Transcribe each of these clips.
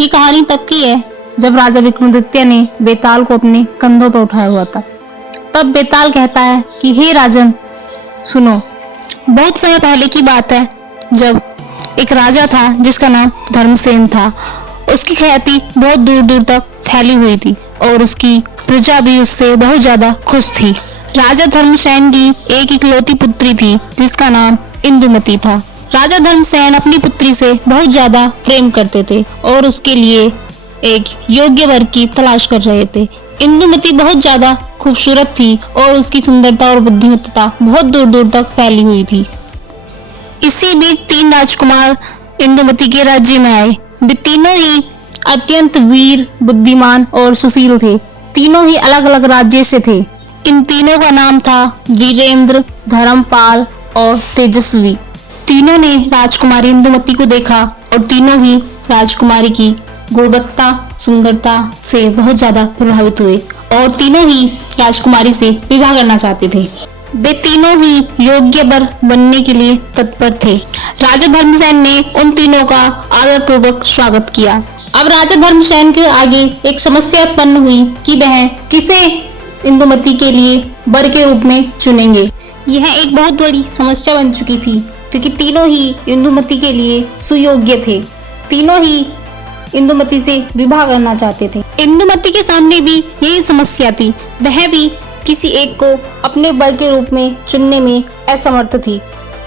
ये कहानी तब की है जब राजा विक्रमादित्य ने बेताल को अपने कंधों पर उठाया हुआ था। तब बेताल कहता है कि हे राजन सुनो, बहुत समय पहले की बात है जब एक राजा था जिसका नाम धर्मसेन था। उसकी ख्याति बहुत दूर दूर तक फैली हुई थी और उसकी प्रजा भी उससे बहुत ज्यादा खुश थी। राजा धर्मसेन की एक इकलौती पुत्री थी जिसका नाम इंदुमती था। राजा धर्मसेन अपनी पुत्री से बहुत ज्यादा प्रेम करते थे और उसके लिए एक योग्य वर की तलाश कर रहे थे। इंदुमती बहुत ज्यादा खूबसूरत थी और उसकी सुंदरता और बुद्धिमत्ता बहुत दूर दूर तक फैली हुई थी। इसी बीच 3 राजकुमार इंदुमती के राज्य में आए। वे तीनों ही अत्यंत वीर, बुद्धिमान और सुशील थे। तीनों ही अलग अलग राज्य से थे। इन तीनों का नाम था वीरेंद्र, धर्मपाल और तेजस्वी। तीनों ने राजकुमारी इंदुमती को देखा और तीनों ही राजकुमारी की गुणवत्ता, सुंदरता से बहुत ज्यादा प्रभावित हुए और तीनों ही राजकुमारी से विवाह करना चाहते थे। वे तीनों ही योग्य वर बनने के लिए तत्पर थे। राजा धर्मसेन ने उन तीनों का आदर पूर्वक स्वागत किया। अब राजा धर्मसेन के आगे एक समस्या उत्पन्न हुई कि वह किसे इंदुमती के लिए वर के रूप में चुनेंगे। यह एक बहुत बड़ी समस्या बन चुकी थी क्योंकि तीनों ही इंदुमती के लिए सुयोग्य थे। तीनों ही इंदुमती से विवाह करना चाहते थे। इंदुमती के सामने भी यही समस्या थी। वह भी किसी एक को अपने वर के रूप में चुनने में असमर्थ थी।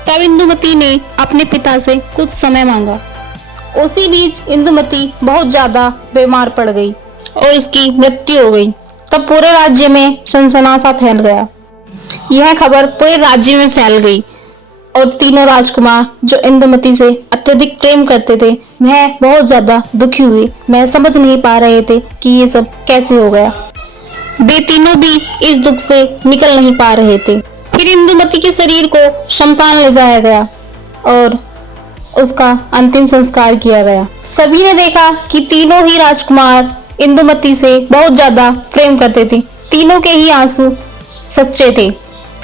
तब इंदुमती ने अपने पिता से कुछ समय मांगा। उसी बीच इंदुमती बहुत ज्यादा बीमार पड़ गई और उसकी मृत्यु हो गई। तब पूरे राज्य में सनसनासा फैल गया। यह खबर पूरे राज्य में फैल गई और तीनों राजकुमार जो इंदुमती से अत्यधिक प्रेम करते थे वह बहुत ज्यादा दुखी हुए। वह समझ नहीं पा रहे थे कि ये सब कैसे हो गया। वे तीनों भी इस दुख से निकल नहीं पा रहे थे। फिर इंदुमती के शरीर को शमशान ले जाया गया और उसका अंतिम संस्कार किया गया। सभी ने देखा कि तीनों ही राजकुमार इंदुमती से बहुत ज्यादा प्रेम करते थे। तीनों के ही आंसू सच्चे थे।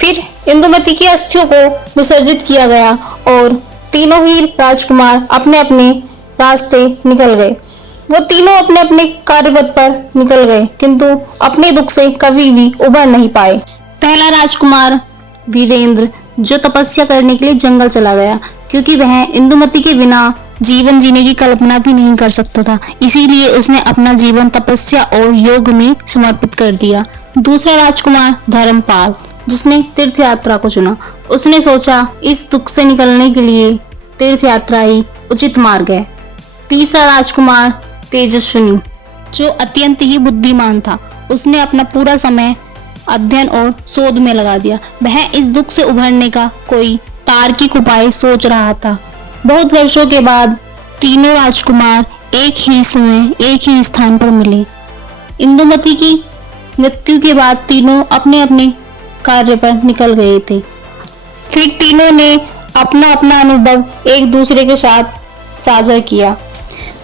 फिर इंदुमती की अस्थियों को विसर्जित किया गया और तीनों ही राजकुमार अपने अपने रास्ते निकल गए। वो तीनों अपने अपने कार्यपथ पर निकल गए किंतु अपने दुख से कभी भी उबर नहीं पाए। पहला राजकुमार वीरेंद्र जो तपस्या करने के लिए जंगल चला गया क्योंकि वह इंदुमती के बिना जीवन जीने की कल्पना भी नहीं कर सकता था। इसीलिए उसने अपना जीवन तपस्या और योग में समर्पित कर दिया। दूसरा राजकुमार धर्मपाल जिसने तीर्थ यात्रा को चुना। उसने सोचा इस दुख से निकलने के लिए तीर्थ यात्रा ही उचित मार्ग है। तीसरा राजकुमार तेजस्विनी जो अत्यंत ही बुद्धिमान था। उसने अपना पूरा समय अध्ययन और शोध में लगा दिया। वह इस दुख से उभरने का कोई तार्किक उपाय सोच रहा था। बहुत वर्षों के बाद तीनों राजकुमार एक ही समय एक ही स्थान पर मिले। इंदुमती की मृत्यु के बाद तीनों अपने अपने कार्य पर निकल गए थे। फिर तीनों ने अपना अपना अनुभव एक दूसरे के साथ साझा किया।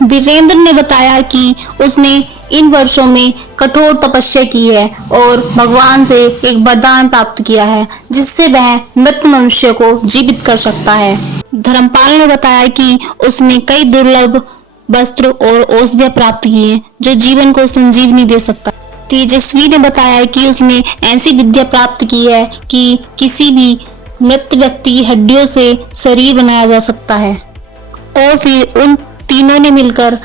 वीरेंद्र ने बताया कि उसने इन वर्षों में कठोर तपस्या की है और भगवान से एक वरदान प्राप्त किया है जिससे वह मृत मनुष्य को जीवित कर सकता है। धर्मपाल ने बताया कि उसने कई दुर्लभ वस्त्र और औषधियां प्राप्त की हैं जो जीवन को संजीवनी दे सकता है। तेजस्वी ने बताया कि उसने ऐसी विद्या प्राप्त की है कि किसी भी मृत व्यक्ति की हड्डियों से शरीर बनाया जा सकता है। और फिर उन तीनों ने मिलकर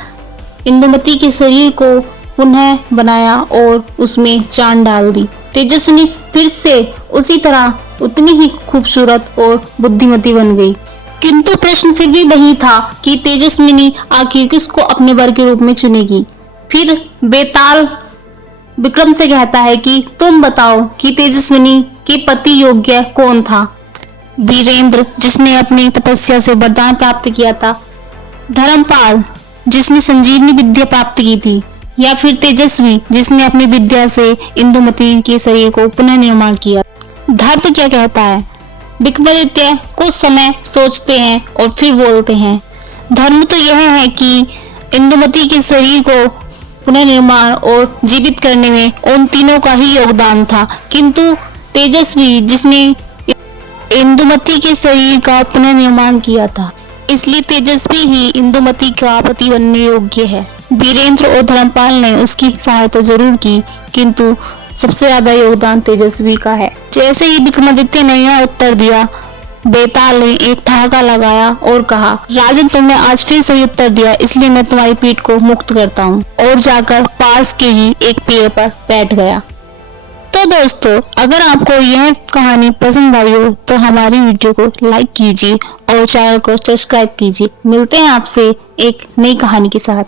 इंदुमती के शरीर को पुनः बनाया और उसमें जान डाल दी। तेजस्विनी फिर से उसी तरह उतनी ही खूबसूरत और बुद्धिमती बन गई। किंतु प्रश्न फिर भी वही था कि तेजस्विनी आखिर किसको अपने वर के रूप में चुनेगी। फिर बेताल विक्रम से कहता है कि तुम बताओ कि तेजस्विनी के पति योग्य कौन था। वीरेंद्र जिसने अपनी तपस्या से वरदान प्राप्त किया था, धर्मपाल जिसने संजीवनी विद्या प्राप्त की थी, या फिर तेजस्वी जिसने अपनी विद्या से इंदुमती के शरीर को पुनः निर्माण किया। धर्म क्या कहता है? विक्रमादित्य कुछ समय सोचते हैं और फिर बोलते हैं, धर्म तो यह है कि इंदुमती के शरीर को पुनर्निर्माण और जीवित करने में उन तीनों का ही योगदान था, किंतु तेजस्वी जिसने इंदुमती के शरीर का पुनर्निर्माण किया था, इसलिए तेजस्वी ही इंदुमती का पति बनने योग्य है। वीरेंद्र और धर्मपाल ने उसकी सहायता जरूर की, किंतु सबसे ज्यादा योगदान तेजस्वी का है। जैसे ही विक्रमादित्य ने यह उत्तर दिया, बेताल ने एक ठहाका लगाया और कहा, राजन तुमने आज फिर सही उत्तर दिया, इसलिए मैं तुम्हारी पीठ को मुक्त करता हूँ, और जाकर पास के ही एक पेड़ पर बैठ गया। तो दोस्तों, अगर आपको यह कहानी पसंद आई हो तो हमारी वीडियो को लाइक कीजिए और चैनल को सब्सक्राइब कीजिए। मिलते हैं आपसे एक नई कहानी के साथ।